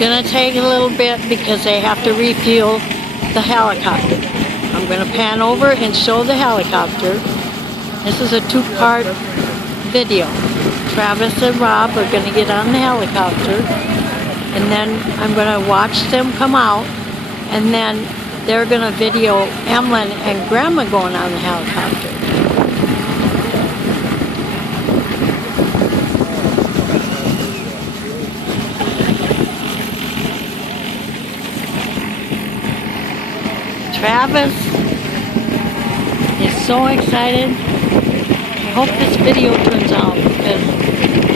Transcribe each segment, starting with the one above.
gonna take a little bit because they have to refuel the helicopter. I'm gonna pan over and show the helicopter. This is a two-part video. Travis and Rob are gonna get on the helicopter, and then I'm gonna watch them come out, and then they're gonna video Emlyn and Grandma going on the helicopter. Travis is so excited. I hope this video turns out because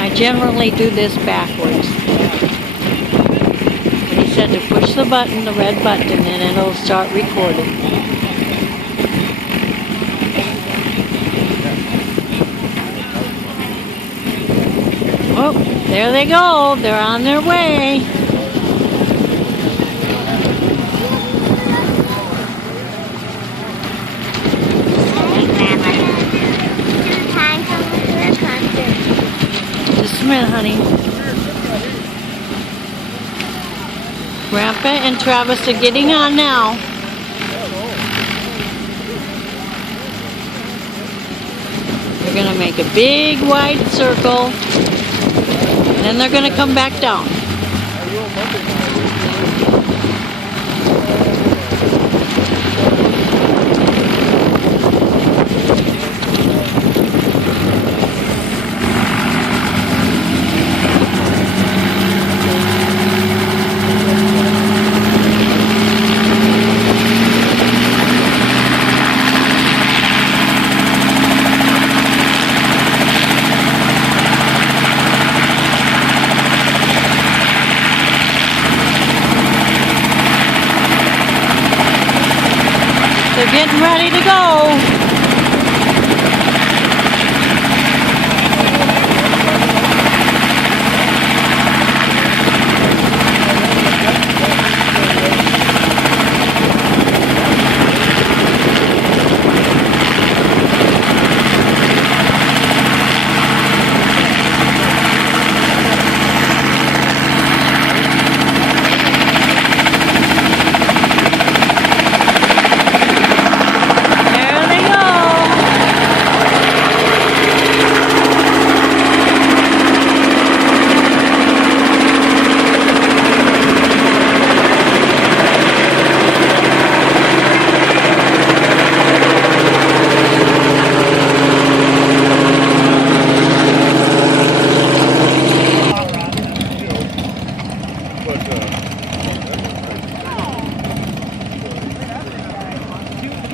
I generally do this backwards. But he said to push the button, the red button, and it'll start recording. Oh, there they go. They're on their way. Just a minute, honey. Grandpa and Travis are getting on now. They're going to make a big wide circle, and then they're going to come back down. They're getting ready to go.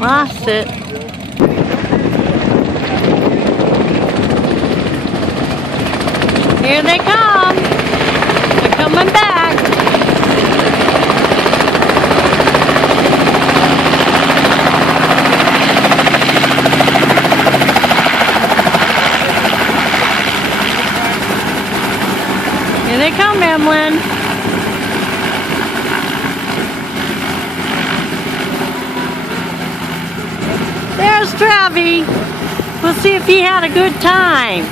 Lost it. Here they come. They're coming back. Here they come, Emlyn. There's Travi. We'll see if he had a good time.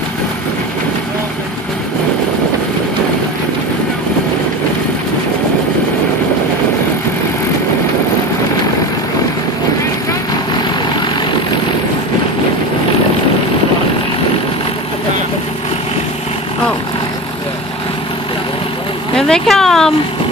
Oh. Here they come.